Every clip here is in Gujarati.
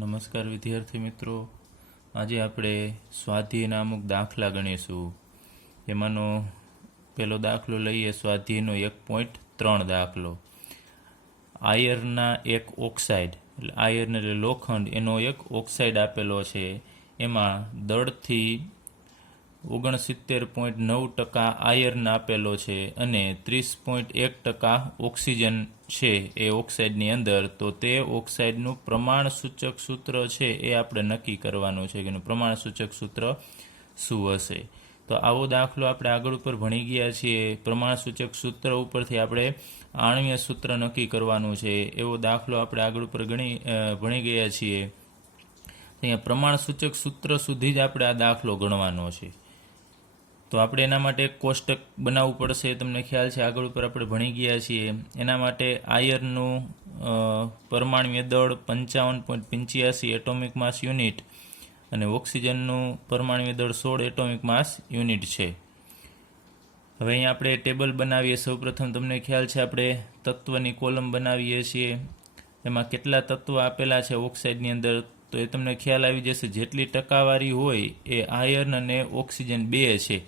નમસ્કાર વિદ્યાર્થી મિત્રો, આજે આપણે સ્વાધ્યાયના અમુક દાખલા ગણીશું. એમાંનો પહેલો દાખલો લઈએ, સ્વાધ્યાયનો 1.3 દાખલો. આયર્નના એક ઓક્સાઇડ, એટલે આયર્ન એટલે લોખંડ, એનો એક ઓક્સાઇડ આપેલો છે. એમાં દળથી 69.9% આયર્ન આપેલો છે અને 30.1% ઓક્સિજન છે એ ઓક્સાઇડની અંદર. તો તે ઓક્સાઇડનું પ્રમાણ સૂચક સૂત્ર છે એ આપણે નક્કી કરવાનું છે કે એનું પ્રમાણ સૂચક સૂત્ર શું હશે. તો આવો દાખલો આપણે આગળ ઉપર ભણી ગયા છીએ. પ્રમાણ સૂચક સૂત્ર ઉપરથી આપણે આણ્વીય સૂત્ર નક્કી કરવાનું છે એવો દાખલો આપણે આગળ ઉપર ભણી ગયા છીએ. અહીંયા પ્રમાણ સૂચક સૂત્ર સુધી જ આપણે આ દાખલો ગણવાનો છે. તો આપણે એના માટે એક કોષ્ટક બનાવવું પડશે. તમને ખ્યાલ છે આગળ ઉપર આપણે ભણી ગયા છીએ. એના માટે આયર્નનું પરમાણ્વીય દળ 55.85 એટોમિક માસ યુનિટ અને ઓક્સિજનનું પરમાણ્વીય દળ 16 એટોમિક માસ યુનિટ છે. હવે અહીંયા આપણે ટેબલ બનાવીએ. સૌપ્રથમ તમને ખ્યાલ છે આપણે તત્વની કોલમ બનાવીએ છીએ. એમાં કેટલા તત્વ આપેલા છે ઓક્સાઇડની અંદર, તો એ તમને ખ્યાલ આવી જશે. જેટલી ટકાવારી હોય એ આયર્ન અને ઓક્સિજન બે છે.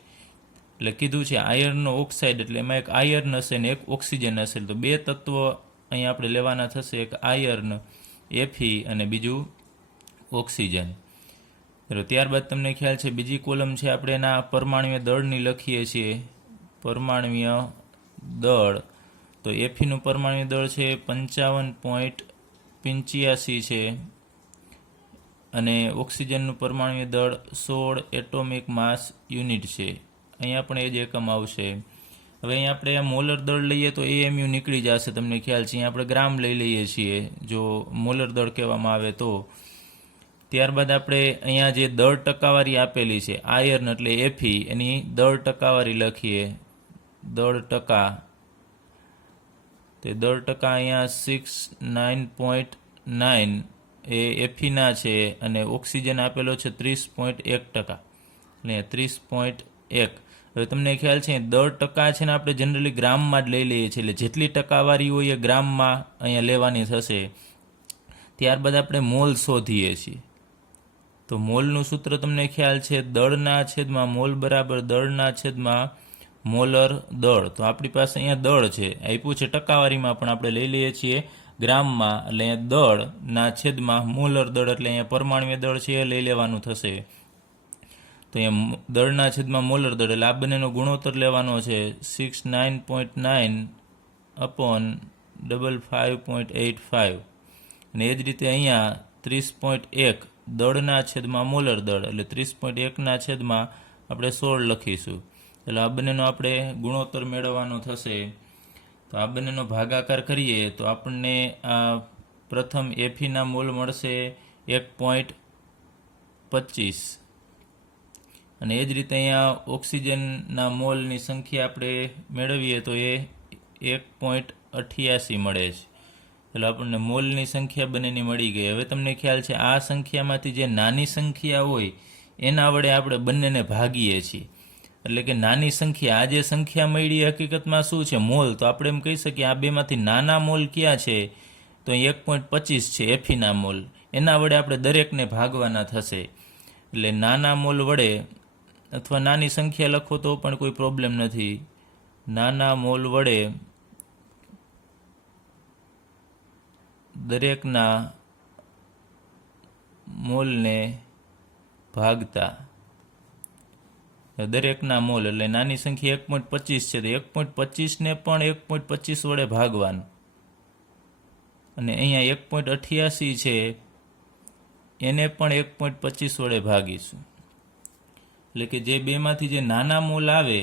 એટલે કીધું છે આયર્નનો ઓક્સાઇડ, એટલે એમાં એક આયર્ન હશે ને એક ઓક્સિજન હશે. તો બે તત્વો અહીંયા આપણે લેવાના થશે, એક આયર્ન Fe અને બીજું ઓક્સિજન. ત્યારબાદ તમને ખ્યાલ છે બીજી કોલમ છે આપણે એના પરમાણ્વીય દળની લખીએ છીએ. પરમાણ્વીય દળ, તો Feનું પરમાણ્વીય દળ છે 55.85 છે અને ઓક્સિજનનું પરમાણ્વીય દળ 16 એટોમિક માસ યુનિટ છે. અહીંયા પણ એ જ એકમ આવશે. હવે અહીંયા આપણે મોલર દળ લઈએ તો AMU નીકળી જશે. તમને ખ્યાલ છે અહીંયા આપણે ગ્રામ લઈ લઈએ છીએ જો મોલર દળ કહેવામાં આવે તો. ત્યારબાદ આપણે અહીંયા જે દળ ટકાવારી આપેલી છે આયર્ન એટલે Fe, એની દળ ટકાવારી લખીએ. દળ ટકા, તે દળ ટકા અહીંયા 69.9 એ Feના છે અને ઓક્સિજન આપેલો છે 30.1%, એટલે 30.1. હવે તમને ખ્યાલ છે દળ ટકા છે ને આપણે જનરલી ગ્રામમાં જ લઈ લઈએ છીએ, એટલે જેટલી ટકાવારી હોય એ ગ્રામમાં અહીંયા લેવાની થશે. ત્યારબાદ આપણે મોલ શોધીએ છીએ. તો મોલનું સૂત્ર તમને ખ્યાલ છે દળના છેદમાં મોલ બરાબર દળના છેદમાં મોલર દળ. તો આપણી પાસે અહીંયા દળ છે આપ્યું છે, ટકાવારીમાં પણ આપણે લઈ લઈએ છીએ ગ્રામમાં, એટલે અહીંયા દળના છેદમાં મોલર દળ, એટલે અહીંયા પરમાણ્વીય દળ છે એ લઈ લેવાનું થશે. તો અહીંયા દળના છેદમાં મોલર દળ, એટલે આ બંનેનો ગુણોત્તર લેવાનો છે 69.9/55.85. અને એ જ રીતે અહીંયા 30.1 દળના છેદમાં મોલર દળ, એટલે 30.1ના છેદમાં આપણે 16 લખીશું. એટલે આ બંનેનો આપણે ગુણોત્તર મેળવવાનો થશે. તો આ બંનેનો ભાગાકાર કરીએ તો આપણને આ પ્રથમ Feના મોલ મળશે 1.25 અને એ જ રીતે અહીંયા ઓક્સિજનના મોલની સંખ્યા આપણે મેળવીએ તો એ 1.88 મળે છે. એટલે આપણને મોલની સંખ્યા બંનેની મળી ગઈ. હવે તમને ખ્યાલ છે આ સંખ્યામાંથી જે નાની સંખ્યા હોય એના વડે આપણે બંનેને ભાગીએ છીએ. એટલે કે નાની સંખ્યા, આ જે સંખ્યા મળી હકીકતમાં શું છે? મોલ. તો આપણે એમ કહી શકીએ આ બેમાંથી નાના મોલ ક્યાં છે? તો 1.25 છે Feના મોલ. એના વડે આપણે દરેકને ભાગવાના થશે. એટલે નાના મોલ વડે અથવા નાની સંખ્યા લખો તો પણ કોઈ પ્રોબ્લેમ નથી. નાના મોલ વડે દરેકના મોલને ભાગતા, દરેકના મોલ એટલે નાની સંખ્યા 1.25 છે તો 1.25ને પણ 1.25 વડે ભાગવાનું. અને અહીંયા 1.88 છે એને પણ 1.25 વડે ભાગીશું. એટલે કે જે બેમાંથી જે નાના મોલ આવે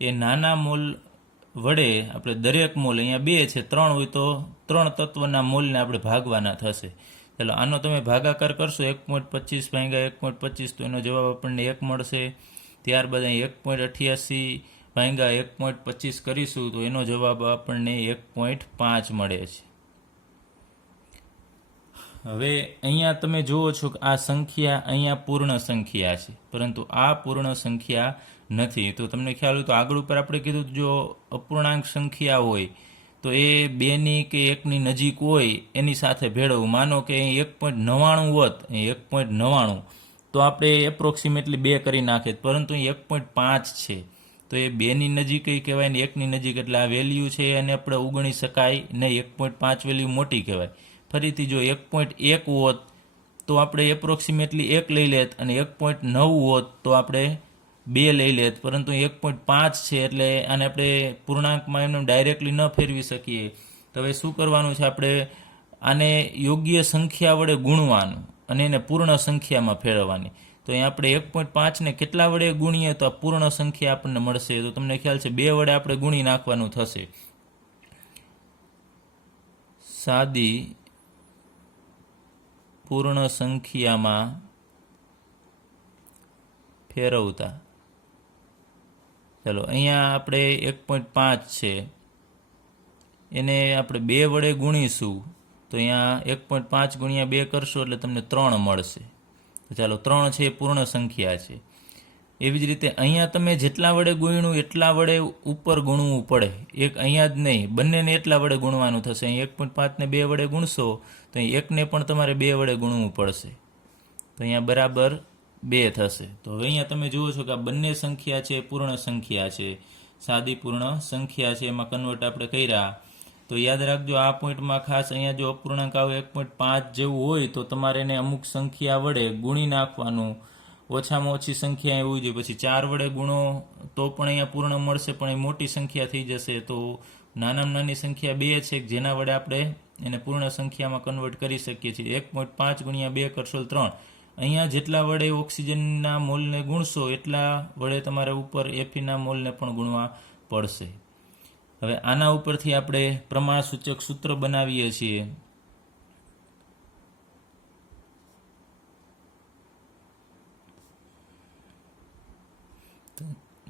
એ નાના મોલ વડે આપણે દરેક મોલ, અહીંયા 2 છે, 3 હોય તો 3 તત્વના મોલને આપણે ભાગવાના થશે. ચાલો આનો તમે ભાગાકાર કરશો 1.25 ભાગ્યા 1.25 તો એનો જવાબ આપણને 1 મળશે. ત્યારબાદ અહીં 1.88 ભાગ્યા 1.25 કરીશું તો એનો જવાબ આપણને 1.5 મળે છે. હવે અહીંયા તમે જુઓ છો કે આ સંખ્યા અહીંયા પૂર્ણ સંખ્યા છે, પરંતુ આ પૂર્ણ સંખ્યા નથી. તો તમને ખ્યાલ હોય તો આગળ ઉપર આપણે કીધું જો અપૂર્ણાંક સંખ્યા હોય તો એ 2ની કે 1ની નજીક હોય એની સાથે ભેળવવું. માનો કે અહીં 1.99 હોત, અહીં 1.99, તો આપણે એપ્રોક્સિમેટલી 2 કરી નાખીએ, પરંતુ અહીં 1.5 છે, તો એ 2ની નજીક કહેવાય ને 1ની નજીક, એટલે આ વેલ્યુ છે એને આપણે ઉગણી શકાય નહીં. 1.5 વેલ્યુ મોટી કહેવાય. ફરીથી જો 1.1 હોત તો આપણે એપ્રોક્સિમેટલી 1 લઈ લેત, અને 1.9 હોત તો આપણે 2 લઈ લેત, પરંતુ 1.5 છે એટલે આને આપણે પૂર્ણાંકમાં એમને ડાયરેક્ટલી ન ફેરવી શકીએ. તો હવે શું કરવાનું છે? આપણે આને યોગ્ય સંખ્યા વડે ગુણવાનું અને એને પૂર્ણ સંખ્યામાં ફેરવવાની. તો અહીં આપણે 1.5ને કેટલા વડે ગુણીએ તો આ પૂર્ણ સંખ્યા આપણને મળશે? તો તમને ખ્યાલ છે 2 વડે આપણે ગુણી નાખવાનું થશે. સાદી પૂર્ણ સંખ્યામાં ફેરવતા. ચાલો, અહીંયા આપણે 1.5 છે, એને આપણે 2 વડે ગુણીશું, તો અહીંયા 1.5 ગુણ્યા 2 કરશો એટલે તમને 3 મળશે. ચાલો, 3 છે એ પૂર્ણ સંખ્યા છે. એવી જ રીતે અહીંયા તમે જેટલા વડે ગુણ્યું એટલા વડે ઉપર ગુણવું પડે. એક અહીંયા જ નહીં, બંનેને એટલા વડે ગુણવાનું થશે. અહીં 1.5ને 2 વડે ગુણશો તો અહીં 1ને પણ તમારે 2 વડે ગુણવું પડશે. તો અહીંયા બરાબર 2 થશે. તો હવે અહીંયા તમે જુઓ છો કે આ બંને સંખ્યા છે પૂર્ણ સંખ્યા છે, સાદી પૂર્ણ સંખ્યા છે, એમાં કન્વર્ટ આપણે કર્યા. તો યાદ રાખજો, આ પોઈન્ટમાં ખાસ અહીંયા જો અપૂર્ણાંક આવે 1.5 જેવું હોય તો તમારે એને અમુક સંખ્યા વડે ગુણી નાખવાનું. ઓછામાં ઓછી સંખ્યા એવું જોઈએ, પછી 4 વડે ગુણો તો પણ અહીંયા પૂર્ણ મળશે, પણ એ મોટી સંખ્યા થઈ જશે. તો નાનામાં નાની સંખ્યા 2 છે, જેના વડે આપણે એને પૂર્ણ સંખ્યામાં કન્વર્ટ કરી શકીએ છીએ. 1.5 ગુણ્યા 2 કરશો 3. અહીંયા જેટલા વડે ઓક્સિજનના મોલને ગુણશો એટલા વડે તમારે ઉપર એફીના મોલને પણ ગુણવા પડશે. હવે આના ઉપરથી આપણે પ્રમાણસૂચક સૂત્ર બનાવીએ છીએ.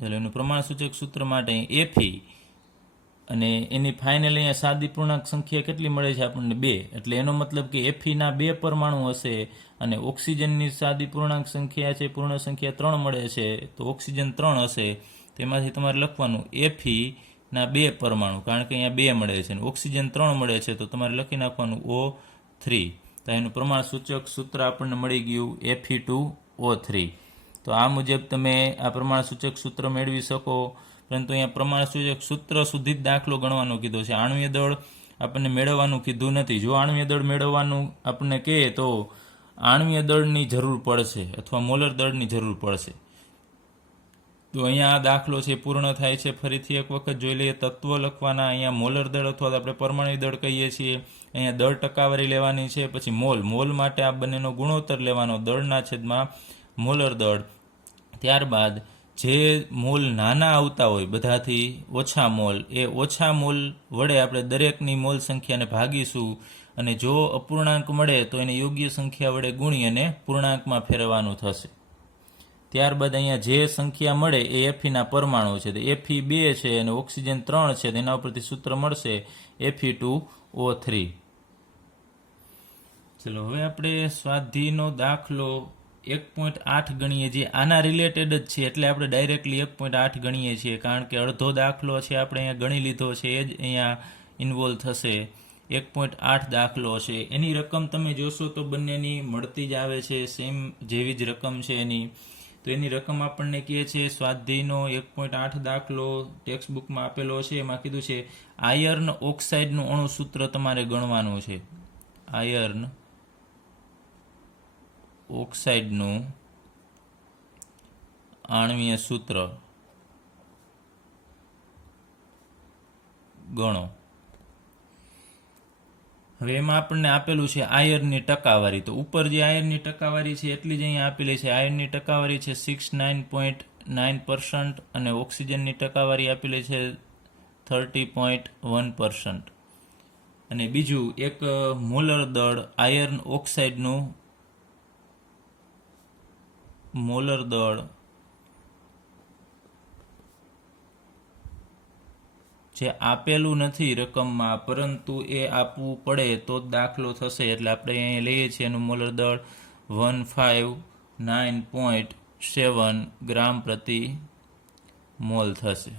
એનું પ્રમાણસૂચક સૂત્ર માટે એફી અને એની ફાઇનલ અહીંયા સાદી પૂર્ણાંક સંખ્યા કેટલી મળે છે આપણને? 2. એટલે એનો મતલબ કે એફીના 2 પરમાણુ હશે અને ઓક્સિજનની સાદી પૂર્ણાંક સંખ્યા છે, પૂર્ણ સંખ્યા 3 મળે છે, તો ઓક્સિજન 3 હશે. તેમાંથી તમારે લખવાનું એફીના 2 પરમાણુ, કારણ કે અહીંયા 2 મળે છે, અને ઓક્સિજન 3 મળે છે, તો તમારે લખી નાખવાનું O3. તો એનું પ્રમાણસૂચક સૂત્ર આપણને મળી ગયું Fe2O3. તો આ મુજબ તમે આ પ્રમાણસૂચક સૂત્ર મેળવી શકો. પરંતુ અહીંયા પ્રમાણસૂચક સૂત્ર સુધી જ દાખલો ગણવાનો કીધો છે. આણ્વીય દળ આપણને મેળવવાનું કીધું નથી. જો આણ્વીય દળ મેળવવાનું આપણને કહે તો આણ્વીય દળની જરૂર પડશે અથવા મોલર દળની જરૂર પડશે. તો અહીંયા આ દાખલો છે પૂર્ણ થાય છે. ફરીથી એક વખત જોઈ લઈએ. તત્વ લખવાના, અહીંયા મોલર દળ અથવા આપણે પરમાણુ દળ કહીએ છીએ. અહીંયા દળ ટકાવારી લેવાની છે, પછી મોલ માટે આ બંનેનો ગુણોત્તર લેવાનો, દળના છેદમાં મોલર દળ. ત્યારબાદ જે મોલ નાના આવતા હોય બધાથી ઓછા મોલ, એ ઓછા મોલ વડે આપણે દરેકની મોલ સંખ્યાને ભાગીશું, અને જો અપૂર્ણાંક મળે તો એને યોગ્ય સંખ્યા વડે ગુણી અને પૂર્ણાંકમાં ફેરવવાનું થશે. ત્યારબાદ અહીંયા જે સંખ્યા મળે એ એફીના પરમાણુ છે, તો એફી 2 છે અને ઓક્સિજન 3 છે, તેના ઉપરથી સૂત્ર મળશે Fe2O3. ચલો, હવે આપણે સ્વાધ્યાયનો દાખલો 1.8 ગણીએ. જે આના રિલેટેડ જ છે એટલે આપણે ડાયરેક્ટલી 1.8 ગણીએ છીએ, કારણ કે અડધો દાખલો છે આપણે અહીંયા ગણી લીધો છે, એ જ અહીંયા ઇન્વોલ્વ થશે. 1.8 દાખલો છે, એની રકમ તમે જોશો તો બંનેની મળતી જ આવે છે, સેમ જેવી જ રકમ છે એની. તો એની રકમ આપણને કહે છે સ્વાધ્યાયનો 1.8 દાખલો ટેક્સ્ટબુકમાં આપેલો છે. એમાં કીધું છે આયર્ન ઓક્સાઇડનું અણુ સૂત્ર તમારે ગણવાનું છે. આયર્ન ઓક્સાઇડનું આણ્વીય સૂત્ર ગણો. હવે એમાં આપણને આપેલું છે આયર્નની ટકાવારી. તો ઉપર જે આયર્નની ટકાવારી છે એટલી જ અહીંયા આપેલી છે. આયર્નની ટકાવારી છે 69.9% અને ઓક્સિજનની ટકાવારી આપેલી છે 30.1%. અને બીજું એક મોલર દળ આયર્ન ઓક્સાઇડનું મોલર દળ જે આપેલું નથી રકમમાં, પરંતુ એ આપવું પડે તો જ દાખલો થશે. એટલે આપણે અહીંયા લઈએ છીએ એનું મોલર દળ 159.7 ગ્રામ પ્રતિ મોલ થશે.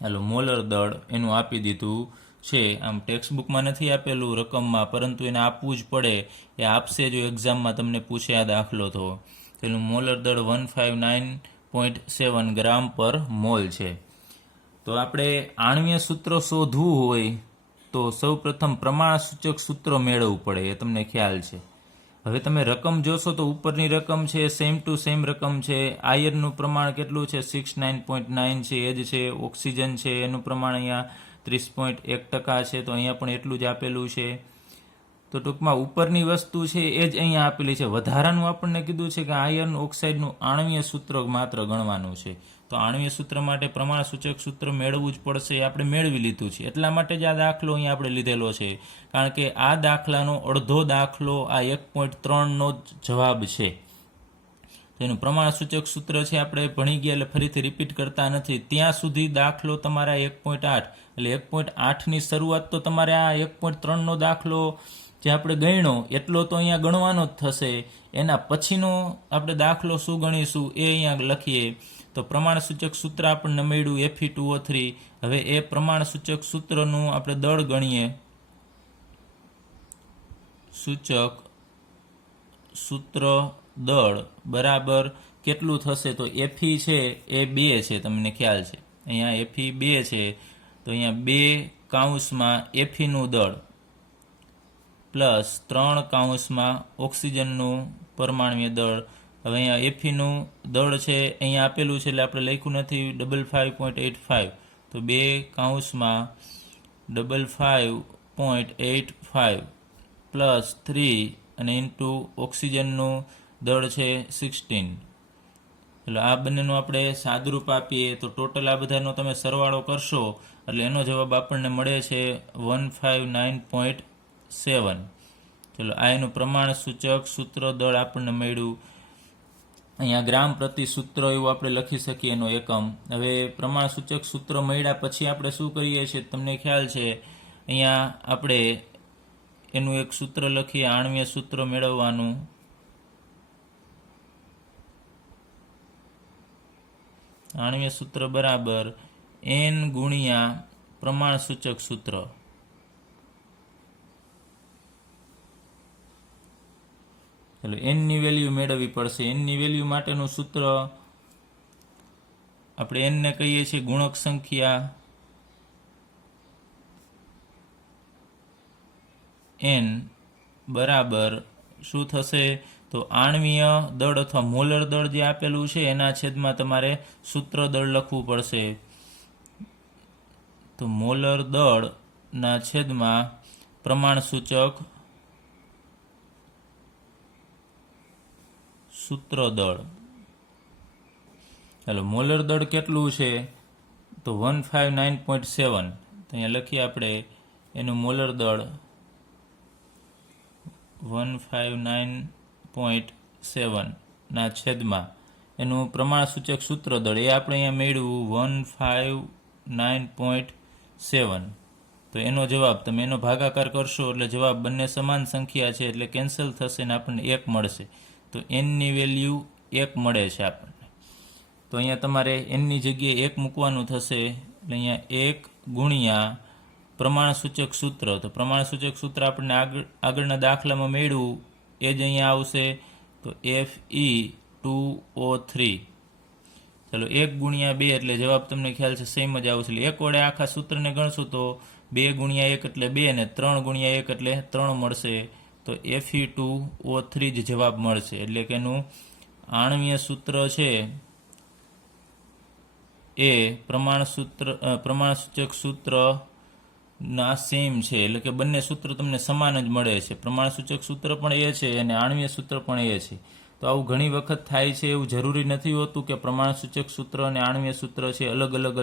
હાલો, મોલર દળ એનું આપી દીધું છે, આમ ટેક્સ્ટ બુકમાં નથી આપેલું રકમમાં, પરંતુ એને આપવું જ પડે, એ આપશે જો એક્ઝામમાં તમને પૂછે આ દાખલો તો. તેનું મોલર દળ 159.7 ગ્રામ પર મોલ છે. તો આપણે આણ્વીય સૂત્ર શોધવું હોય તો સૌ પ્રથમ પ્રમાણસૂચક સૂત્ર મેળવવું પડે, એ તમને ખ્યાલ છે. હવે તમે રકમ જોશો તો ઉપરની રકમ છે સેમ ટુ સેમ રકમ છે. આયર્નનું પ્રમાણ કેટલું છે? 69.9 છે, એ જ છે. ઓક્સિજન છે એનું પ્રમાણ અહીંયા 30.1% છે, તો અહીંયા પણ એટલું જ આપેલું છે. તો ટૂંકમાં ઉપરની વસ્તુ છે એ જ અહીંયા આપેલી છે. વધારાનું આપણને કીધું છે કે આયર્ન ઓક્સાઇડનું આણ્વીય સૂત્ર માત્ર ગણવાનું છે. તો આણ્વીય સૂત્ર માટે પ્રમાણસૂચક સૂત્ર મેળવવું જ પડશે, એ આપણે મેળવી લીધું છે. એટલા માટે જ આ દાખલો અહીંયા આપણે લીધેલો છે, કારણ કે આ દાખલાનો અડધો દાખલો આ 1.3નો જ જવાબ છે. તેનું પ્રમાણસૂચક સૂત્ર છે આપણે ભણી ગયા, એટલે ફરીથી રિપીટ કરતા નથી. ત્યાં સુધી દાખલો તમારા 1.8 એટલે 1.8ની શરૂઆત તો તમારે આ 1.3નો દાખલો જે આપણે ગણ્યો એટલો તો અહીંયા ગણવાનો જ થશે. એના પછીનો આપણે દાખલો શું ગણીશું એ અહીંયા લખીએ. તો પ્રમાણસૂચક સૂત્ર આપણને મળ્યું Fe2O3. હવે એ પ્રમાણસૂચક સૂત્રનું આપણે દળ ગણીએ. સૂચક સૂત્ર દળ બરાબર કેટલું થશે? તો Fe છે એ 2 છે, તમને ખ્યાલ છે. અહીંયા Fe 2 છે, તો અહીંયા 2 કૌંસમાં Feનું દળ પ્લસ 3 કૌંસમાં ઓક્સિજનનું પરમાણ્વીય દળ. હવે અહીંયા Feનું દળ છે અહીંયા આપેલું છે એટલે આપણે લખ્યું નથી 55.85, તો 2 કૌંસમાં 55.85 પ્લસ 3 અને ઇન્ટુ ઓક્સિજનનું દળ છે 16. એટલે આ બંનેનું આપણે સાદુરૂપ આપીએ તો ટોટલ આ બધાનો તમે સરવાળો કરશો એટલે એનો જવાબ આપણને મળે છે 159.7. ચલો આ એનું પ્રમાણ સૂચક સૂત્ર દળ આપણને મળ્યું. અહીંયા ગ્રામ પ્રતિ સૂત્ર એવું આપણે લખી શકીએ એનો એકમ. હવે પ્રમાણ સૂચક સૂત્ર મળ્યા પછી આપણે શું કરીએ છીએ તમને ખ્યાલ છે. અહીંયા આપણે એનું એક સૂત્ર લખીએ, આણ્વીય સૂત્ર મેળવવાનું. આણ્વીય સૂત્ર બરાબર n ગુણ્યા પ્રમાણસૂચક સૂત્ર. ચાલો n ની વેલ્યુ મેળવવી પડશે. n ની વેલ્યુ માટેનું સૂત્ર આપણે n ને કહીએ છીએ ગુણક સંખ્યા n બરાબર શું થશે? તો આણ્વીય દળ અથવા મોલર દળ જે આપેલું છે એના છેદમાં તમારે સૂત્ર દળ લખવું પડશે. તો મોલર દળના છેદમાં પ્રમાણસૂચક સૂત્ર દળ. ચાલો મોલર દળ કેટલું છે? તો 159.7. તો અહીંયા લખીએ આપણે એનું મોલર દળ 159.7 ના છેદમાં એનું પ્રમાણસૂચક સૂત્ર દળ એ આપણે અહીંયા મેળવ્યું 159.7. તો એનો જવાબ તમે એનો ભાગાકાર કરશો એટલે જવાબ બંને સમાન સંખ્યા છે એટલે કેન્સલ થશે ને આપણને 1 મળશે. તો n ની વેલ્યુ 1 મળે છે આપણને. તો અહીંયા તમારે n ની જગ્યાએ 1 મૂકવાનું થશે એટલે અહીંયા 1 ગુણ્યા પ્રમાણસૂચક સૂત્ર. તો પ્રમાણસૂચક સૂત્ર આપણને આગળના દાખલામાં મેળવ્યું એ જ અહીંયા આવશે. તો Fe2O3. ચાલો 1 ગુણ્યા 2 એટલે જવાબ તમને ખ્યાલ છે સેમ જ આવશે. એટલે 1 વડે આખા સૂત્રને ગણશું તો 2 ગુણ્યા 1 એટલે 2 ને 3 ગુણ્યા 1 એટલે 3 મળશે. તો Fe2O3 જ જવાબ મળશે. એટલે કે એનું આણ્વીય સૂત્ર છે એ પ્રમાણસૂચક સૂત્ર ના સેમ છે. એટલે કે બંને સૂત્ર તમને સમાન જ મળે છે. પ્રમાણસૂચક સૂત્ર પણ એ છે અને આણ્વીય સૂત્ર પણ એ છે. તો આવું ઘણી વખત થાય છે. એવું જરૂરી નથી હોતું કે પ્રમાણસૂચક સૂત્ર અને આણ્વીય સૂત્ર છે અલગ અલગ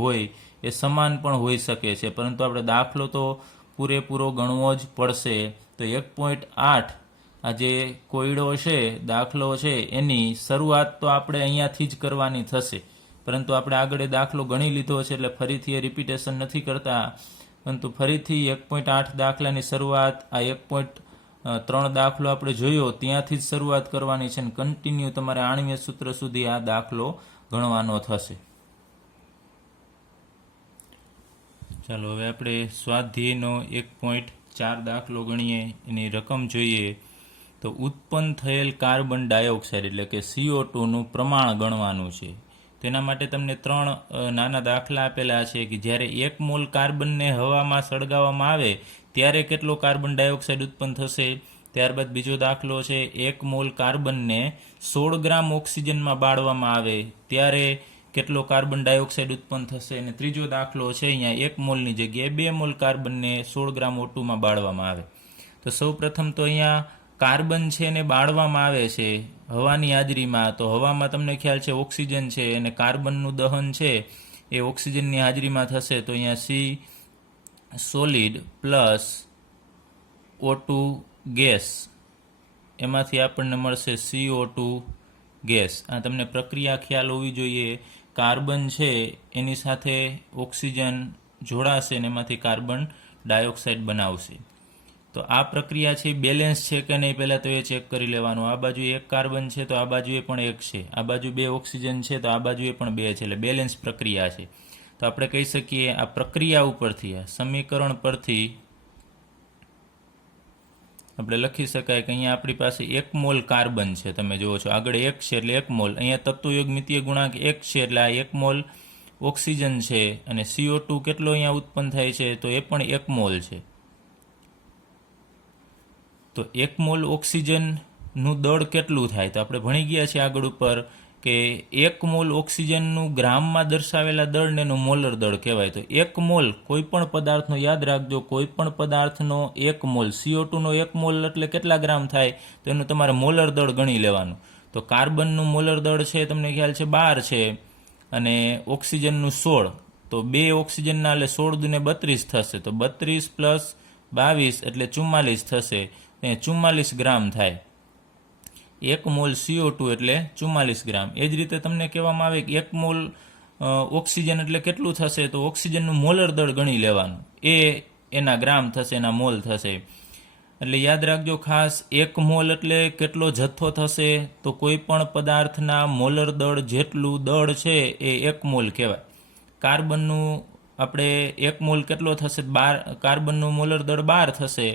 હોય, એ સમાન પણ હોઈ શકે છે. પરંતુ આપણે દાખલો તો પૂરેપૂરો ગણવો જ પડશે. તો 1.8 આ જે કોયડો છે દાખલો છે એની શરૂઆત તો આપણે અહીંયાથી જ કરવાની થશે. પરંતુ આપણે આગળ એ દાખલો ગણી લીધો છે એટલે ફરીથી એ રિપીટેશન નથી કરતા. પરંતુ ફરીથી 1.8 દાખલાની શરૂઆત આ 1.3 દાખલો આપણે જોયો ત્યાંથી જ શરૂઆત કરવાની છે અને કન્ટિન્યુ તમારે આણ્વીય સૂત્ર સુધી આ દાખલો ગણવાનો થશે. ચાલો હવે આપણે સ્વાધ્યાયનો 1.4 દાખલો ગણીએ, એની રકમ જોઈએ. તો ઉત્પન્ન થયેલ કાર્બન ડાયોક્સાઇડ એટલે કે CO2નું પ્રમાણ ગણવાનું છે. તેના માટે તમને 3 નાના દાખલા આપેલા છે કે જ્યારે 1 મોલ કાર્બનને હવામાં સળગાવવામાં આવે ત્યારે કેટલો કાર્બન ડાયોક્સાઇડ ઉત્પન્ન થશે. ત્યારબાદ બીજો દાખલો છે 1 મોલ કાર્બનને 16 ગ્રામ ઓક્સિજનમાં બાળવામાં આવે ત્યારે કેટલો કાર્બન ડાયોક્સાઇડ ઉત્પન્ન થશે. અને ત્રીજો દાખલો છે અહીંયા 1 મોલની જગ્યાએ 2 મોલ કાર્બનને 16 ગ્રામ O2માં બાળવામાં આવે. તો સૌ પ્રથમ તો અહીંયા કાર્બન છે એને બાળવામાં આવે છે હવાની હાજરીમાં. તો હવામાં તમને ખ્યાલ છે ઓક્સિજન છે અને કાર્બનનું દહન છે એ ઓક્સિજનની હાજરીમાં થશે. તો અહીંયા C solid plus O2 gas, એમાંથી આપણને મળશે CO2 ગેસ. આ તમને પ્રક્રિયા ખ્યાલ હોવી જોઈએ. કાર્બન છે એની સાથે ઓક્સિજન જોડાશે અને એમાંથી કાર્બન ડાયોક્સાઇડ બનાવશે. તો આ પ્રક્રિયા છે બેલેન્સ છે કે નહીં પહેલાં તો એ ચેક કરી લેવાનું. આ બાજુ 1 કાર્બન છે તો આ બાજુએ પણ 1 છે, આ બાજુ 2 ઓક્સિજન છે તો આ બાજુએ પણ 2 છે, એટલે બેલેન્સ પ્રક્રિયા છે. તો આપણે કહી શકીએ આ પ્રક્રિયા ઉપરથી, આ સમીકરણ પરથી આપણે લખી શકાય કે અહીંયા આપણી પાસે 1 મોલ કાર્બન છે. તમે જુઓ છો આગળ 1 છે એટલે 1 મોલ, અહીંયા તત્વયોગમિતીય ગુણાંક 1 છે એટલે આ 1 મોલ ઓક્સિજન છે. અને CO2 કેટલો અહીંયા ઉત્પન્ન થાય છે તો એ પણ 1 મોલ છે. તો 1 મોલ ઓક્સિજનનું દળ કેટલું થાય? તો આપણે ભણી ગયા છીએ આગળ ઉપર કે 1 મોલ ઓક્સિજનનું ગ્રામમાં દર્શાવેલા દળને એનું મોલર દળ કહેવાય. તો 1 મોલ કોઈ પણ પદાર્થનો, યાદ રાખજો, કોઈ પણ પદાર્થનો 1 મોલ, CO2નો 1 મોલ એટલે કેટલા ગ્રામ થાય તો એનું તમારે મોલર દળ ગણી લેવાનું. તો કાર્બનનું મોલર દળ છે તમને ખ્યાલ છે 12 છે અને ઓક્સિજનનું 16. તો 2 ઓક્સિજનના એટલે 16 દુને 32 થશે. તો 32 પ્લસ 22 એટલે 44 થશે. 44 ગ્રામ થાય. 1 મોલ CO2 એટલે 44 ગ્રામ. એ જ રીતે તમને કહેવામાં આવે કે 1 મોલ ઓક્સિજન એટલે કેટલું થશે તો ઓક્સિજનનું મોલર દળ ગણી લેવાનું. એ એના ગ્રામ થશે, એના મોલ થશે. એટલે યાદ રાખજો ખાસ, 1 મોલ એટલે કેટલો જથ્થો થશે તો કોઈ પણ પદાર્થના મોલર દળ જેટલું દળ છે એ 1 મોલ કહેવાય. કાર્બનનું આપણે 1 મોલ કેટલો થશે? 12. કાર્બનનું મોલર દળ 12 થશે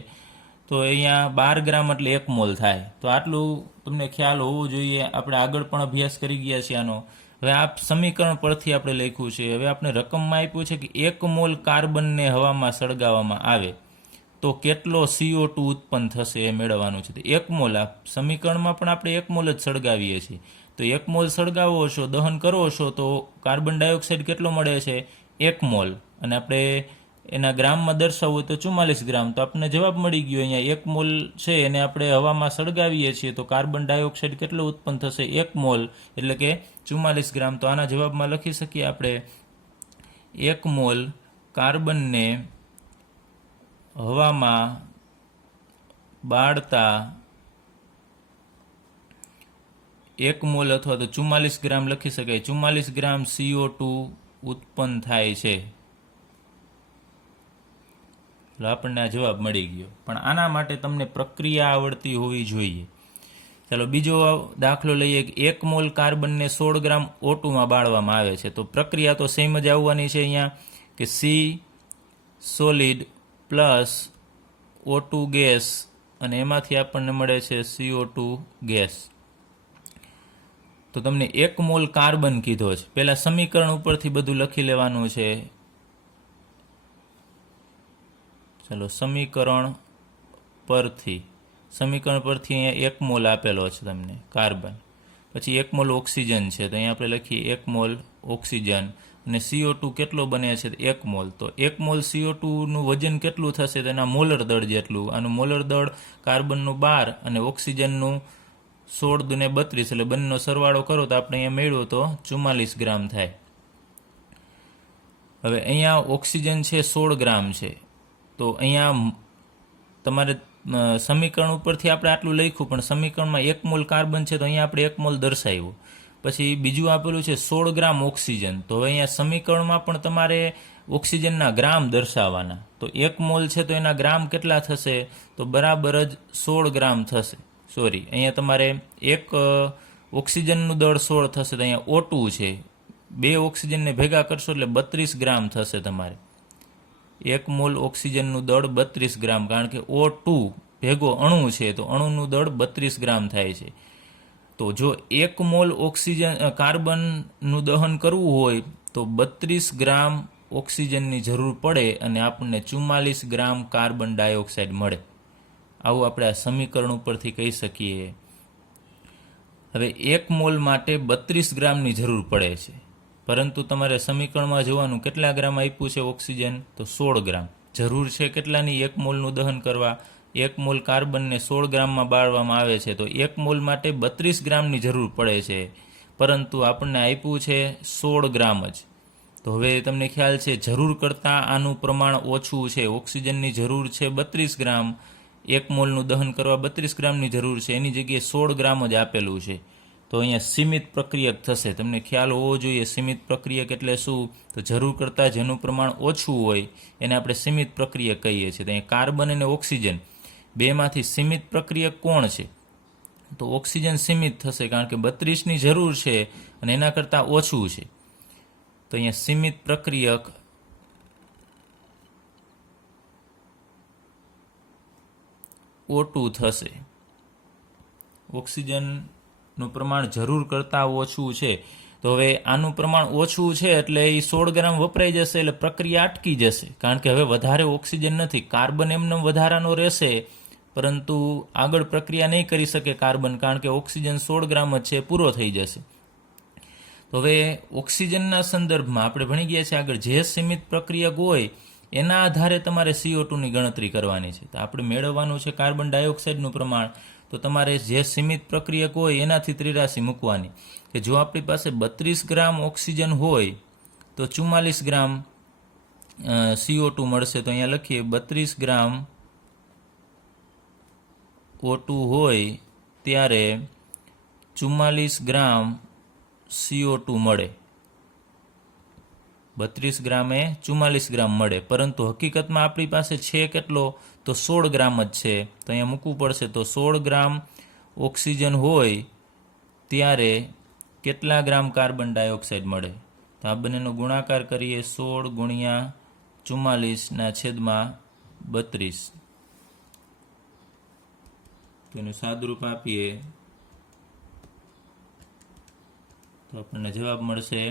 તો અહીંયા 12 ગ્રામ એટલે 1 મોલ થાય. તો આટલું તમને ખ્યાલ હોવો જોઈએ. આપણે આગળ પણ અભ્યાસ કરી ગયા છીએ આનો. હવે આ સમીકરણ પરથી આપણે લખ્યું છે. હવે આપણે રકમમાં આપ્યું છે કે 1 મોલ કાર્બનને હવામાં સળગાવવામાં આવે તો કેટલો CO2 ઉત્પન્ન થશે એ મેળવવાનું છે. તો 1 મોલ, આ સમીકરણમાં પણ આપણે 1 મોલ જ સળગાવીએ છીએ. તો 1 મોલ સળગાવો છો, દહન કરો છો તો કાર્બન ડાયોક્સાઇડ કેટલો મળે છે? 1 મોલ. અને આપણે એના ગ્રામમાં દર્શાવવું હોય તો 44 ગ્રામ. તો આપણને જવાબ મળી ગયો. અહીંયા 1 મોલ છે એને આપણે હવામાં સળગાવીએ છીએ તો કાર્બન ડાયોક્સાઇડ કેટલો ઉત્પન્ન થશે? 1 મોલ એટલે કે 44 ગ્રામ. તો આના જવાબમાં લખી શકીએ આપણે 1 મોલ કાર્બનને હવામાં બાળતા 1 મોલ અથવા તો 44 ગ્રામ લખી શકાય. 44 ગ્રામ CO2 ઉત્પન્ન થાય છે. એટલે આપણને આ જવાબ મળી ગયો. પણ આના માટે તમને પ્રક્રિયા આવડતી હોવી જોઈએ. ચાલો બીજો દાખલો લઈએ કે 1 મોલ કાર્બનને 16 ગ્રામ O2માં બાળવામાં આવે છે. તો પ્રક્રિયા તો સેમ જ આવવાની છે અહીંયા કે C solid plus O2 gas અને એમાંથી આપણને મળે છે CO2 ગેસ. તો તમને 1 મોલ કાર્બન કીધો છે. પહેલાં સમીકરણ ઉપરથી બધું લખી લેવાનું છે. ચાલો સમીકરણ પરથી અહીંયા 1 મોલ આપેલો છે તમને કાર્બન, પછી 1 મોલ ઓક્સિજન છે તો અહીંયા આપણે લખીએ 1 મોલ ઓક્સિજન અને CO2 કેટલો બને છે? 1 મોલ. તો 1 મોલ CO2નું વજન કેટલું થશે? તો એના મોલર દળ જેટલું. આનું મોલર દળ કાર્બનનું 12 અને ઓક્સિજનનું 16 દુને 32 એટલે બંનેનો સરવાળો કરો તો આપણે અહીંયા મેળવ્યો તો 44 ગ્રામ થાય. હવે અહીંયા ઓક્સિજન છે 16 ગ્રામ છે. તો અહીંયા તમારે સમીકરણ ઉપરથી આપણે આટલું લખ્યું પણ સમીકરણમાં 1 મોલ કાર્બન છે તો અહીંયા આપણે 1 મોલ દર્શાવ્યું. પછી બીજું આપેલું છે 16 ગ્રામ ઓક્સિજન. તો હવે અહીંયા સમીકરણમાં પણ તમારે ઓક્સિજનના ગ્રામ દર્શાવવાના. તો 1 મોલ છે તો એના ગ્રામ કેટલા થશે? તો બરાબર જ 16 ગ્રામ થશે. અહીંયા તમારે 1 ઓક્સિજનનું દળ 16 થશે તો અહીંયા O2 છે, 2 ઓક્સિજનને ભેગા કરશો એટલે 32 ગ્રામ થશે તમારે. 1 મોલ ઓક્સિજનનું દળ 32 ગ્રામ, કારણ કે O2 ભેગો અણુ છે તો અણુનું દળ 32 ગ્રામ થાય છે. તો જો 1 મોલ કાર્બનનું દહન કરવું હોય તો 32 ગ્રામ ઓક્સિજનની જરૂર પડે અને આપણને 44 ગ્રામ કાર્બન ડાયોક્સાઇડ મળે. આવું આપણે આ સમીકરણ ઉપરથી કહી શકીએ. હવે 1 મોલ માટે 32 ગ્રામની જરૂર પડે છે, પરંતુ તમારે સમીકરણમાં જોવાનું કેટલા ગ્રામ આપ્યું છે ઓક્સિજન, તો 16 ગ્રામ. જરૂર છે કેટલાની 1 મોલનું દહન કરવા? 1 મોલ કાર્બનને 16 ગ્રામમાં બાળવામાં આવે છે, તો 1 મોલ માટે 32 ગ્રામની જરૂર પડે છે, પરંતુ આપણને આપ્યું છે 16 ગ્રામ જ. તો હવે તમને ખ્યાલ છે જરૂર કરતાં આનું પ્રમાણ ઓછું છે. ઓક્સિજનની જરૂર છે 32 ગ્રામ, 1 મોલનું દહન કરવા 32 ગ્રામની જરૂર છે, એની જગ્યાએ 16 ગ્રામ જ આપેલું છે. તો અહીંયા સીમિત પ્રક્રિયક થશે. તમને ખ્યાલ હોવો જોઈએ સીમિત પ્રક્રિયક એટલે શું, તો જરૂર કરતાં જેનું પ્રમાણ ઓછું હોય એને આપણે સીમિત પ્રક્રિયક કહીએ છીએ. તો અહીંયા કાર્બન અને ઓક્સિજન બેમાંથી સીમિત પ્રક્રિયક કોણ છે, તો ઓક્સિજન સીમિત થશે, કારણ કે 32ની જરૂર છે અને એના કરતાં ઓછું છે. તો અહીંયા સીમિત પ્રક્રિયક O2 થશે. ઓક્સિજનનું પ્રમાણ જરૂર કરતાં ઓછું છે, તો હવે આનું પ્રમાણ ઓછું છે એટલે એ 16 ગ્રામ વપરાઈ જશે, એટલે પ્રક્રિયા અટકી જશે, કારણ કે હવે વધારે ઓક્સિજન નથી. કાર્બન એમને વધારાનો રહેશે, પરંતુ આગળ પ્રક્રિયા નહીં કરી શકે કાર્બન, કારણ કે ઓક્સિજન 16 ગ્રામ જ છે, પૂરો થઈ જશે. તો હવે ઓક્સિજનના સંદર્ભમાં આપણે ભણી ગયા છીએ આગળ, જે સીમિત પ્રક્રિયક હોય એના આધારે તમારે CO2ની ગણતરી કરવાની છે. તો આપણે મેળવવાનું છે કાર્બન ડાયોક્સાઇડનું પ્રમાણ, તો તમારે જે સીમિત પ્રક્રિયક હોય એનાથી ત્રિરાશી મૂકવાની, કે જો આપણી પાસે 32 ગ્રામ ઓક્સિજન હોય તો 44 ગ્રામ CO2 મળશે. તો અહીંયા લખીએ 32 ગ્રામ O2 હોય ત્યારે 44 ગ્રામ CO2 મળે. 32 ગ્રામે 44 ગ્રામ મળે, પરંતુ હકીકતમાં આપણી પાસે છે કેટલો, તો 16 ગ્રામ જ છે. તો અહીંયા મૂકવું પડશે. તો 16 ગ્રામ ઓક્સિજન હોય ત્યારે કેટલા ગ્રામ કાર્બન ડાયોક્સાઇડ મળે, તો આ બંનેનો ગુણાકાર કરીએ. 16 ગુણ્યા 44/32, તો એનું સાદુરૂપ આપીએ તો આપણને જવાબ મળશે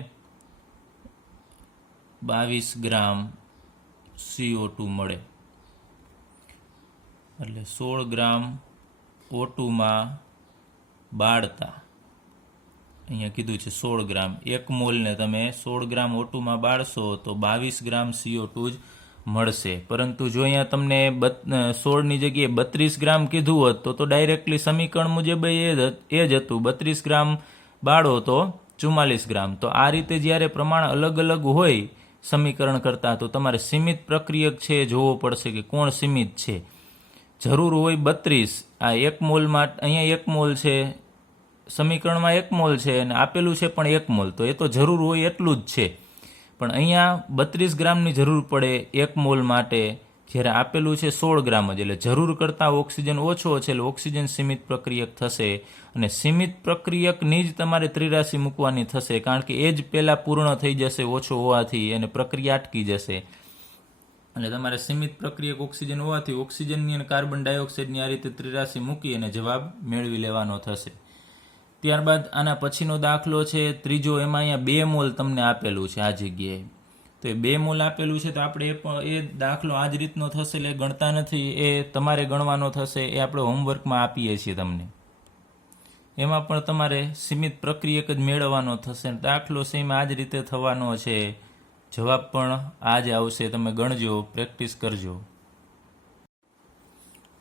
22 ગ્રામ CO2 મળે. એટલે 16 ગ્રામ O2માં બાળતા, અહીંયા કીધું છે 16 ગ્રામ, 1 મોલને તમે 16 ગ્રામ O2માં બાળશો તો 22 ગ્રામ CO2 જ મળશે. પરંતુ જો અહીંયા તમને 16ની જગ્યાએ 32 ગ્રામ કીધું હોત તો ડાયરેક્ટલી સમીકરણ મુજબ એ જ હતું, 32 ગ્રામ બાળો તો 44 ગ્રામ. તો આ રીતે જ્યારે પ્રમાણ અલગ અલગ હોય સમીકરણ કરતાં, તો તમારે સીમિત પ્રક્રિયક છે જોવો પડશે કે કોણ સીમિત છે. જરૂર હોય 32, આ 1 મોલમાં, અહીંયા 1 મોલ છે, સમીકરણમાં 1 મોલ છે અને આપેલું છે પણ 1 મોલ, તો એ તો જરૂર હોય એટલું જ છે. પણ અહીંયા 32 ગ્રામની જરૂર પડે 1 મોલ માટે, જ્યારે આપેલું છે 16 ગ્રામ જ, એટલે જરૂર કરતાં ઓક્સિજન ઓછો છે, એટલે ઓક્સિજન સીમિત પ્રક્રિયક થશે. અને સીમિત પ્રક્રિયકની જ તમારે ત્રિરાશી મૂકવાની થશે, કારણ કે એ જ પહેલાં પૂર્ણ થઈ જશે ઓછો હોવાથી, અને પ્રક્રિયા અટકી જશે. એટલે તમારે સીમિત પ્રક્રિયક ઓક્સિજન હોવાથી ઓક્સિજનની અને કાર્બન ડાયોક્સાઇડની આ રીતે ત્રિરાશી મૂકી અને જવાબ મેળવી લેવાનો થશે. ત્યારબાદ આના પછીનો દાખલો છે ત્રીજો, એમાં અહીંયા 2 મોલ તમને આપેલું છે આ જગ્યાએ. તો એ 2 મોલ આપેલું છે, તો આપણે એ દાખલો આ જ રીતનો થશે, એટલે ગણતા નથી, એ તમારે ગણવાનો થશે. એ આપણે હોમવર્કમાં આપીએ છીએ તમને. એમાં પણ તમારે સીમિત પ્રક્રિયક જ મેળવવાનો થશે. દાખલો સેમ આ જ રીતે થવાનો છે, જવાબ પણ આ જ આવશે. તમે ગણજો, પ્રેક્ટિસ કરજો.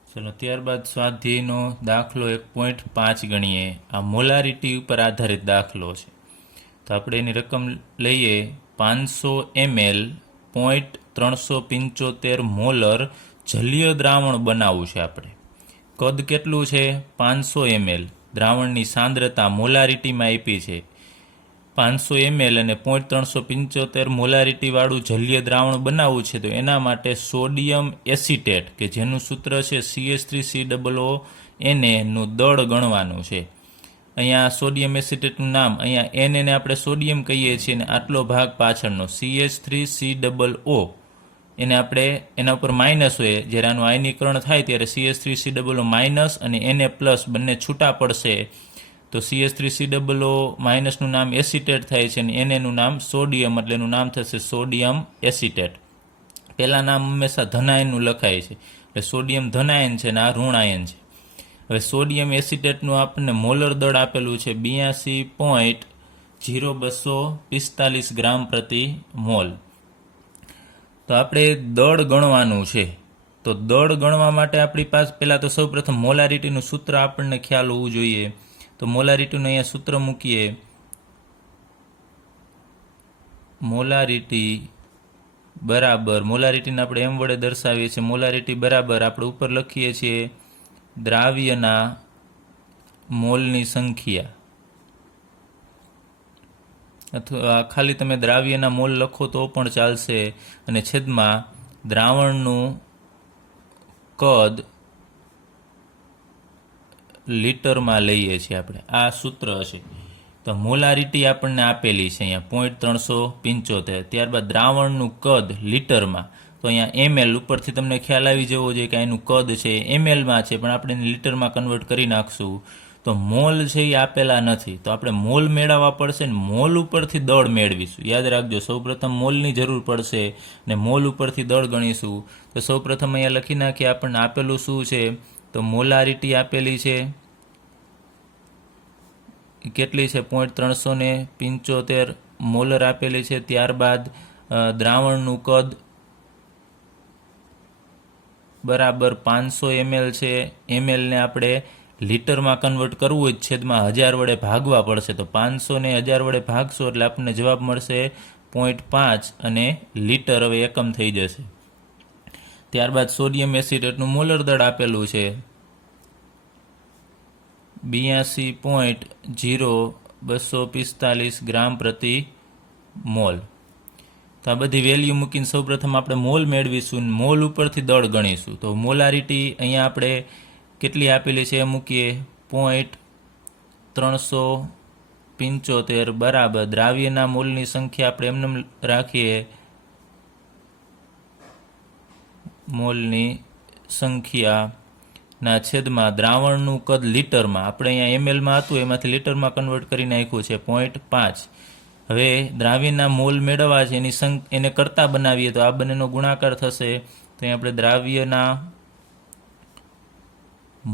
ચલો ત્યારબાદ સ્વાધ્યાયનો દાખલો 1.5 ગણીએ. આ મોલારિટી ઉપર આધારિત દાખલો છે. તો આપણે એની રકમ લઈએ 500 ml 0.375 મોલર જલીય દ્રાવણ બનાવવું છે આપણે. કદ કેટલું છે? 500 ml. દ્રાવણની સાંદ્રતા મોલારિટીમાં આપી છે 500 ml અને 0.375 મોલારિટીવાળું જલીય દ્રાવણ બનાવવું છે. તો એના માટે સોડિયમ એસિટેટ, કે જેનું સૂત્ર છે CH3COO નું દળ ગણવાનું છે. અહીંયા સોડિયમ એસિટેટનું નામ, અહીંયા એને આપણે સોડિયમ કહીએ છીએ, અને આટલો ભાગ પાછળનો CH3COO એને આપણે એના ઉપર માઇનસ હોય, જ્યારે આનું આયનીકરણ થાય ત્યારે CH3COO માઇનસ અને Na પ્લસ બંને છૂટા પડશે, તો CH3COO માઇનસનું નામ એસિટેટ થાય છે અને Na-નું નામ સોડિયમ, એટલે એનું નામ થશે સોડિયમ એસિટેટ. પહેલાં નામ હંમેશા ધનાયનનું લખાય છે, એટલે સોડિયમ ધનાયન છે અને આ ઋણાયન છે. હવે સોડિયમ એસિટેટનું આપણને મોલર દળ આપેલું છે 82.0245 ગ્રામ પ્રતિ મોલ. તો આપણે દળ ગણવાનું છે. તો દળ ગણવા માટે આપણી પાસે પહેલાં તો સૌપ્રથમ મોલારિટીનું સૂત્ર આપણને ખ્યાલ હોવું જોઈએ. તો મોલારિટીનું અહીંયા સૂત્ર મૂકીએ. મોલારિટી બરાબર, મોલારિટીને આપણે એમ વડે દર્શાવીએ છીએ, મોલારિટી બરાબર આપણે ઉપર લખીએ છીએ દ્રાવ્યના મોલની સંખ્યા, અથવા ખાલી તમે દ્રાવ્યના મોલ લખો તો પણ ચાલશે, અને છેદમાં દ્રાવણનું કદ લીટરમાં લઈએ છીએ આપણે. આ સૂત્ર હશે. તો મોલારિટી આપણને આપેલી છે અહીંયા 0.375. ત્યારબાદ દ્રાવણનું કદ લીટરમાં, તો અહીંયા ml ઉપરથી તમને ખ્યાલ આવી જવો જોઈએ કે એનું કદ છે mlમાં છે, પણ આપણે એને લીટરમાં કન્વર્ટ કરી નાખશું. તો મોલ છે એ આપેલા નથી, તો આપણે મોલ મેળવવા પડશે ને મોલ ઉપરથી દળ મેળવીશું. યાદ રાખજો, સૌપ્રથમ મોલની જરૂર પડશે ને મોલ ઉપરથી દળ ગણીશું. તો સૌપ્રથમ અહીંયા લખી નાખીએ આપણને આપેલું શું છે, તો મોલારિટી આપેલી છે કેટલી છે 0.375 મોલર આપેલી છે. ત્યારબાદ દ્રાવણનું કદ બરાબર 500 ml છે. mlને આપણે લીટરમાં કન્વર્ટ કરવું હોય, છેદમાં 1000 વડે ભાગવા પડશે. તો 500 ને 1000 વડે ભાગશો એટલે આપણને જવાબ મળશે 0.5 અને લીટર હવે એકમ થઈ જશે. ત્યારબાદ સોડિયમ એસિટેટનું મોલર દળ આપેલું છે 82.0245 ગ્રામ પ્રતિ મોલ. તો આ બધી વેલ્યુ મૂકીને સૌપ્રથમ આપણે મોલ મેળવીશું, મોલ ઉપરથી દળ ગણીશું. તો મોલારિટી અહીંયા આપણે કેટલી આપેલી છે એ મૂકીએ 0.375 બરાબર દ્રાવ્યના મોલની સંખ્યા આપણે એમને રાખીએ, મોલની સંખ્યાના છેદમાં દ્રાવણનું કદ લીટરમાં, આપણે અહીંયા mlમાં હતું એમાંથી લીટરમાં કન્વર્ટ કરી નાખ્યું છે 0.5. હવે દ્રાવ્યના મોલ મેળવવા છે, એને કરતા બનાવીએ તો આ બંનેનો ગુણાકાર થશે. તો અહીં આપણે દ્રાવ્યના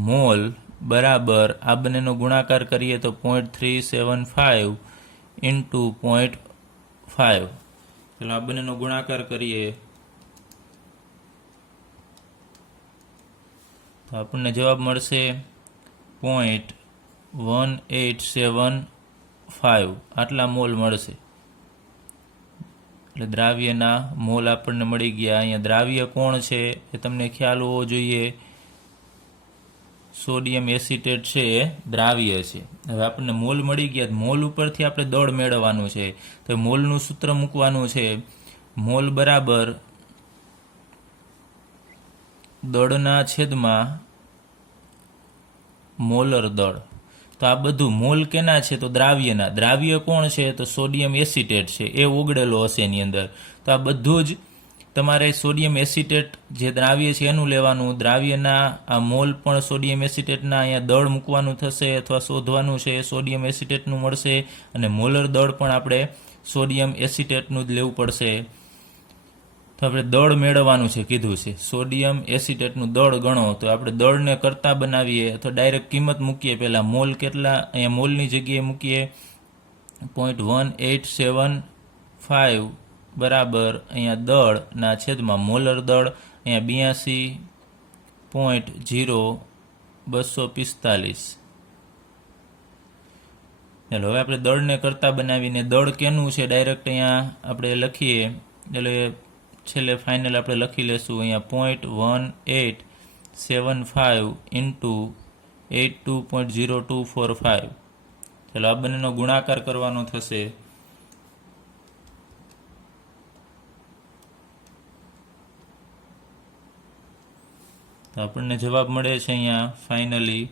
મોલ બરાબર આ બંનેનો ગુણાકાર કરીએ તો 0.375 ઇન્ટુ 0.5. ચાલો આ બંનેનો ગુણાકાર કરીએ તો આપણને જવાબ મળશે 0.1875 આટલા મોલ મળશે. એટલે દ્રાવ્યના મોલ આપણને મળી ગયા. અહીંયા દ્રાવ્ય કોણ છે એ તમને ખ્યાલ હોવો જોઈએ. સોડિયમ એસિટેટ છે એ દ્રાવ્ય છે. હવે આપણને મોલ મળી ગયા, મોલ ઉપરથી આપણે દળ મેળવવાનું છે. તો મોલનું સૂત્ર મૂકવાનું છે, મોલ બરાબર દળના છેદમાં મોલર દળ. તો આ બધું મોલ કેના છે, તો દ્રાવ્યના. દ્રાવ્ય કોણ છે, તો સોડિયમ એસિટેટ છે, એ ઓગળેલો હશે એની અંદર. તો આ બધું જ તમારે સોડિયમ એસિટેટ જે દ્રાવ્ય છે એનું લેવાનું. દ્રાવ્યના આ મોલ પણ સોડિયમ એસિટેટના અહીંયા દળ મૂકવાનું થશે અથવા શોધવાનું છે, સોડિયમ એસિટેટનું મળશે. અને મોલર દળ પણ આપણે સોડિયમ એસિટેટનું જ લેવું પડશે. તો આપણે દળ મેળવવાનું છે કીધું છે, સોડિયમ એસિટેટનું દળ ગણો. તો આપણે દળને કરતા બનાવીએ અથવા ડાયરેક્ટ કિંમત મૂકીએ. પહેલાં મોલ કેટલા, અહીંયા મોલની જગ્યાએ મૂકીએ 0.1875 બરાબર અહીંયા દળના છેદમાં મોલર દળ અહીંયા 82.0245. ચાલો હવે આપણે દળને કરતા બનાવીને, દળ કેનું છે ડાયરેક્ટ અહીંયા આપણે લખીએ, એટલે છેલ્લે ફાઇનલ આપણે લખી લેશું અહીંયા 0.1875 ઇન્ટુ 82.0245. ચાલો આ બંનેનો ગુણાકાર કરવાનો થશે. તો આપણને જવાબ મળે છે અહીંયા ફાઇનલી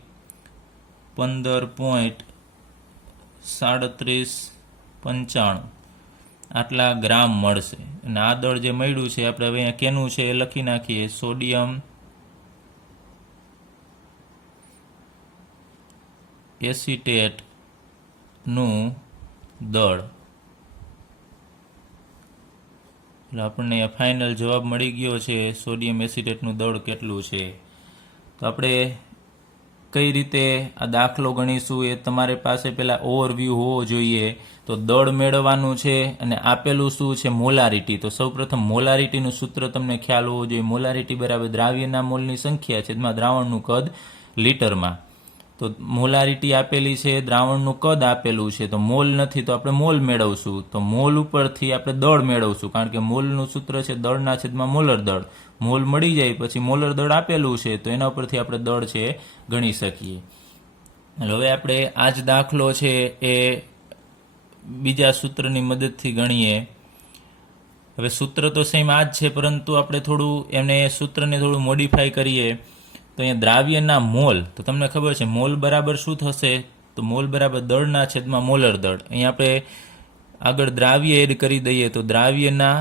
15.3795. આટલા ગ્રામ મળશે. અને આ દળ જે મળ્યું છે આપણે હવે અહીંયા કેનું છે એ લખી નાખીએ. સોડિયમ એસિટેટનું દળ. એટલે આપણને ફાઇનલ જવાબ મળી ગયો છે સોડિયમ એસિટેટનું દળ કેટલું છે. તો આપણે કઈ રીતે આ દાખલો ગણીશું એ તમારી પાસે પહેલાં ઓવરવ્યૂ હોવો જોઈએ. તો દળ મેળવવાનું છે અને આપેલું શું છે મોલારિટી. તો સૌપ્રથમ મોલારિટીનું સૂત્ર તમને ખ્યાલ હોવો જોઈએ. મોલારિટી બરાબર દ્રાવ્યના મોલની સંખ્યા છેદમાં દ્રાવણનું કદ લીટરમાં. તો મોલારિટી આપેલી છે, દ્રાવણનું કદ આપેલું છે, તો મોલ નથી તો આપણે મોલ મેળવશું. તો મોલ ઉપરથી આપણે દળ મેળવશું, કારણ કે મોલનું સૂત્ર છે દળના છેદમાં મોલર દળ. મોલ મળી જાય પછી મોલર દળ આપેલું છે તો એના ઉપરથી આપણે દળ છે ગણી શકીએ. હવે આપણે આ જ દાખલો છે એ બીજા સૂત્રની મદદથી ગણીએ. હવે સૂત્ર તો સેમ આ જ છે, પરંતુ આપણે થોડું એને સૂત્રને થોડું મોડિફાઈ કરીએ. તો અહીંયા દ્રાવ્યના મોલ, તો તમને ખબર છે મોલ બરાબર શું થશે? તો મોલ બરાબર દળના છેદમાં મોલર દળ. અહીંયા આપણે આગળ દ્રાવ્ય એડ કરી દઈએ તો દ્રાવ્યના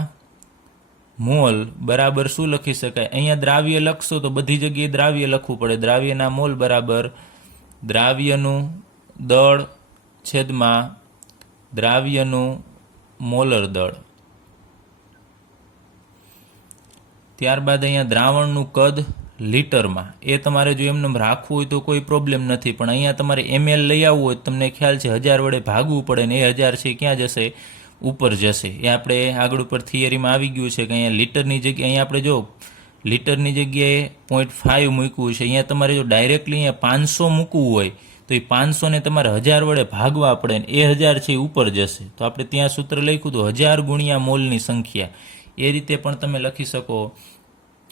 મોલ બરાબર શું લખી શકાય? અહીંયા દ્રાવ્ય લખશો તો બધી જગ્યાએ દ્રાવ્ય લખવું પડે. દ્રાવ્યના મોલ બરાબર દ્રાવ્યનું દળ છેદમાં દ્રાવ્યનું મોલર દળ. ત્યારબાદ અહીંયા દ્રાવણનું કદ લીટરમાં. એ તમારે જો એમને રાખવું હોય તો કોઈ પ્રોબ્લેમ નથી, પણ અહીંયા તમારે ml લઈ આવવું હોય તમને ખ્યાલ છે 1000 વડે ભાગવું પડે ને એ 1000 છે ક્યાં જશે? ઉપર જશે. એ આપણે આગળ ઉપર થિયરીમાં આવી ગયું છે કે અહીંયા લીટરની જગ્યાએ અહીંયા આપણે જો લીટરની જગ્યાએ 0.5 મૂકવું છે. અહીંયા તમારે જો ડાયરેક્ટલી અહીંયા 500 મૂકવું હોય તો એ 500 ને તમારે 1000 વડે ભાગવા પડે ને એ 1000 છે એ ઉપર જશે. તો આપણે ત્યાં સૂત્ર લખ્યું તો 1000 ગુણ્યા મોલની સંખ્યા. એ રીતે પણ તમે લખી શકો.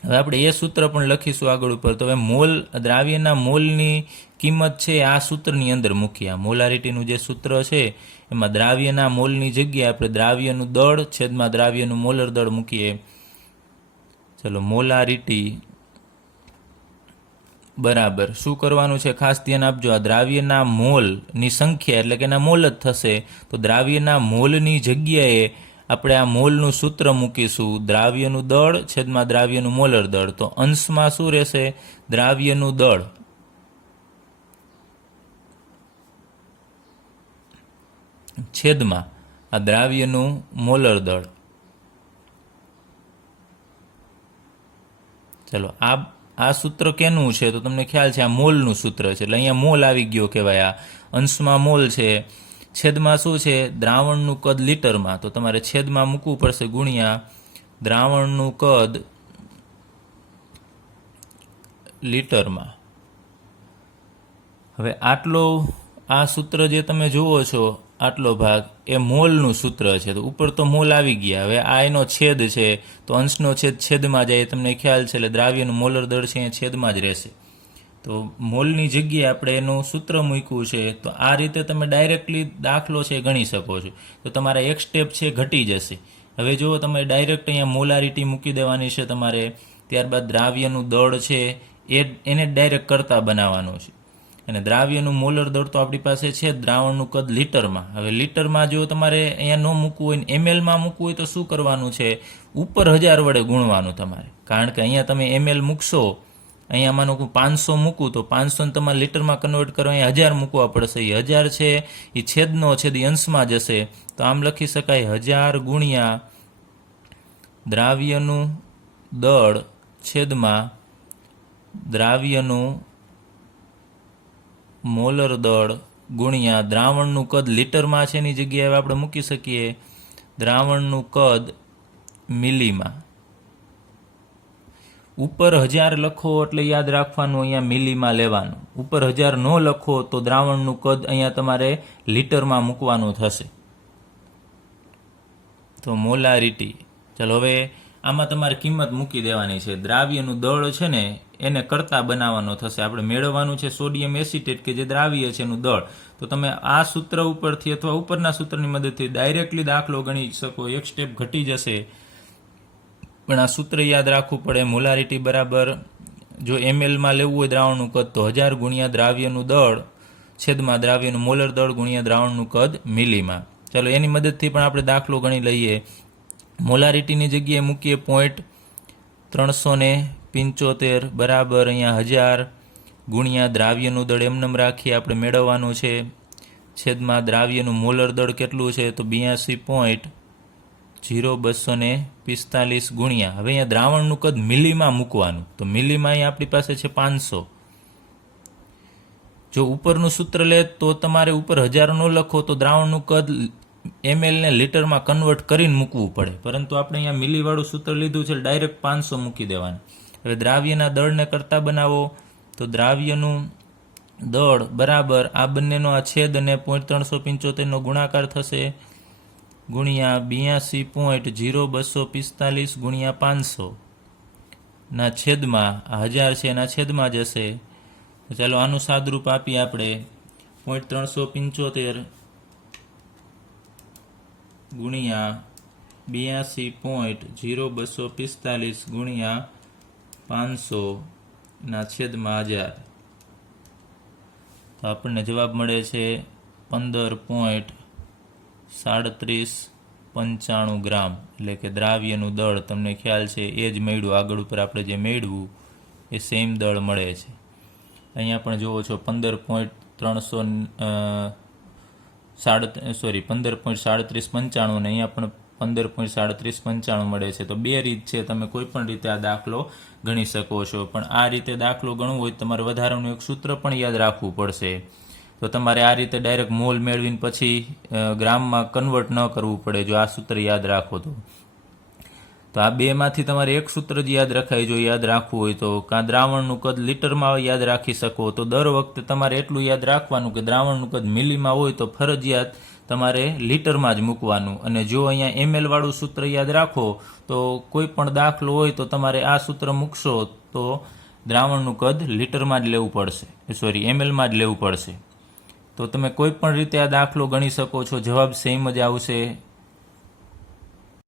હવે આપણે એ સૂત્ર પણ લખીશું આગળ ઉપર. તો હવે મોલ દ્રાવ્યના મોલની કિંમત છે આ સૂત્રની અંદર મૂકીએ. આ મોલારિટીનું જે સૂત્ર છે એમાં દ્રાવ્યના મોલની જગ્યાએ આપણે દ્રાવ્યનું દળ છેદમાં દ્રાવ્યનું મોલર દળ મૂકીએ. ચલો, મોલારિટી બરાબર શું કરવાનું છે ખાસ ધ્યાન આપજો. આ દ્રાવ્યના મોલની સંખ્યા એટલે કે એના મોલ જ થશે. તો દ્રાવ્યના મોલની જગ્યાએ આપણે આ મોલનું સૂત્ર મૂકીશું. દ્રાવ્યનું દળ છેદમાં દ્રાવ્યનું મોલર દળ. તો અંશમાં શું રહેશે? દ્રાવ્યનું દળ છેદમાં આ દ્રાવ્યનું મોલર દળ. ચલો, આ સૂત્ર કેનું છે? તો તમને ખ્યાલ છે આ મોલનું સૂત્ર છે. એટલે અહીંયા મોલ આવી ગયો કહેવાય. આ અંશમાં મોલ છે, છેદમાં શું છે? દ્રાવણનું કદ લીટરમાં. તો તમારે છેદમાં મૂકવું પડશે ગુણ્યા દ્રાવણનું કદ લીટરમાં. હવે આટલો આ સૂત્ર જે તમે જુઓ છો આટલો ભાગ એ મોલનું સૂત્ર છે. તો ઉપર તો મોલ આવી ગયા. હવે આ એનો છેદ છે તો અંશનો છેદ છેદમાં જાય, તમને ખ્યાલ છે. એટલે દ્રાવ્યનું મોલર દળ છે એ છેદમાં જ રહેશે. તો મોલની જગ્યાએ આપણે એનું સૂત્ર મૂક્યું છે. તો આ રીતે તમે ડાયરેક્ટલી દાખલો છે ગણી શકો છો. તો તમારા એક સ્ટેપ છે ઘટી જશે. હવે જો તમે ડાયરેક્ટ અહીંયા મોલારિટી મૂકી દેવાની છે તમારે. ત્યારબાદ દ્રાવ્યનું દળ છે એને ડાયરેક્ટ કરતા બનાવવાનું છે. અને દ્રાવ્યનું મોલર દળ તો આપણી પાસે છે દ્રાવણનું કદ લીટરમાં. હવે લીટરમાં જો તમારે અહીંયા ન મૂકવું હોય ને mlમાં મૂકવું હોય તો શું કરવાનું છે? ઉપર 1000 વડે ગુણવાનું તમારે. કારણ કે અહીંયા તમે ml મૂકશો, અહીંયા માનો 500 મૂકું તો 500 તમારે લીટરમાં કન્વર્ટ કરો અહીંયા 1000 મૂકવા પડશે. એ 1000 છે એ છેદનો છેદ અંશમાં જશે. તો આમ લખી શકાય 1000 ગુણ્યા દ્રાવ્યનું દળ છેદમાં દ્રાવ્યનું મોલર દળ ગુણ્યા દ્રાવણનું કદ લીટરમાં છે એની જગ્યાએ આપણે મૂકી શકીએ દ્રાવણનું કદ મિલીમાં. ઉપર 1000 લખો એટલે યાદ રાખવાનું અહીંયા મિલીમાં લેવાનું. ઉપર 1000 ન લખો તો દ્રાવણનું કદ અહીંયા તમારે લીટરમાં મૂકવાનું થશે. તો મોલારિટી. ચલો, હવે આમાં તમારે કિંમત મૂકી દેવાની છે. દ્રાવ્યનું દળ છે ને એને કરતા બનાવવાનો થશે. આપણે મેળવવાનું છે સોડિયમ એસિટેટ કે જે દ્રાવ્ય છે એનું દળ. તો તમે આ સૂત્ર ઉપરથી અથવા ઉપરના સૂત્રની મદદથી ડાયરેક્ટલી દાખલો ગણી શકો. એક સ્ટેપ ઘટી જશે પણ આ સૂત્ર યાદ રાખવું પડે. મોલારિટી બરાબર જો mlમાં લેવું હોય દ્રાવણનું કદ તો 1000 ગુણ્યા દ્રાવ્યનું દળ છેદમાં દ્રાવ્યનું મોલર દળ ગુણ્યા દ્રાવણનું કદ મિલીમાં. ચાલો એની મદદથી પણ આપણે દાખલો ગણી લઈએ. મોલારિટીની જગ્યાએ મૂકીએ 0.375 બરાબર અહીંયા 1000 ગુણ્યા દ્રાવ્યનું દળ એમનેમ રાખીએ આપણે મેળવવાનું છે. છેદમાં દ્રાવ્યનું મોલર દળ કેટલું છે તો 82.0245 ગુણ્યા, હવે અહીંયા દ્રાવણનું કદ મિલીમાં મૂકવાનું, તો મિલીમાં અહીં આપણી પાસે છે 500. જો ઉપરનું સૂત્ર લે તો તમારે ઉપર 1000 ન લખો તો દ્રાવણનું કદ ml ને લીટરમાં કન્વર્ટ કરીને મૂકવું પડે, પરંતુ આપણે અહીંયા મિલીવાળું સૂત્ર લીધું છે, ડાયરેક્ટ 500 મૂકી દેવાનું. હવે દ્રાવ્યના દળને કરતા બનાવો તો દ્રાવ્યનું દળ બરાબર આ બંનેનો આ છેદ અને 0.375 ગુણાકાર થશે ગુણ્યા 82.0245 ગુણ્યા 500 ના છેદમાં આ 1000 છે એના છેદમાં જશે. તો ચાલો આનું સાદરૂપ આપીએ આપણે 0.375 ગુણ્યા 82.0245 ગુણ્યા 500 ના છેદમાં 1000, તો આપણને જવાબ મળે છે 15.3795 ગ્રામ. એટલે કે દ્રાવ્યનું દળ તમને ખ્યાલ છે એ જ મળ્યું, આગળ ઉપર આપણે જે મેળવ્યું એ સેમ દળ મળે છે. અહીંયા પણ જુઓ છો 15.3795 ને અહીંયા પણ 15.3795 મળે છે. તો બે રીત છે, તમે કોઈ પણ રીતે આ દાખલો ગણી શકો છો. પણ આ રીતે દાખલો ગણવો હોય તમારે વધારાનું એક સૂત્ર પણ યાદ રાખવું પડશે. તો તમારે આ રીતે ડાયરેક્ટ મોલ મેળવીને પછી ગ્રામમાં કન્વર્ટ ન કરવું પડે જો આ સૂત્ર યાદ રાખો તો. તો આ બેમાંથી તમારે એક સૂત્ર જ યાદ રખાય જો યાદ રાખવું હોય તો. કાં દ્રાવણનું કદ લીટરમાં યાદ રાખી શકો તો દર વખતે તમારે એટલું યાદ રાખવાનું કે દ્રાવણનું કદ મિલીમાં હોય તો ફરજિયાત તમારે લીટરમાં જ મૂકવાનું. અને જો અહીંયા ml વાળું સૂત્ર યાદ રાખો તો કોઈ પણ દાખલો હોય તો તમારે આ સૂત્ર મૂકશો તો દ્રાવણનું કદ લીટરમાં જ લેવું પડશે, mlમાં જ લેવું પડશે. તો તમે કોઈ પણ રીતે આ દાખલો ગણી શકો છો, જવાબ સેમ જ આવશે.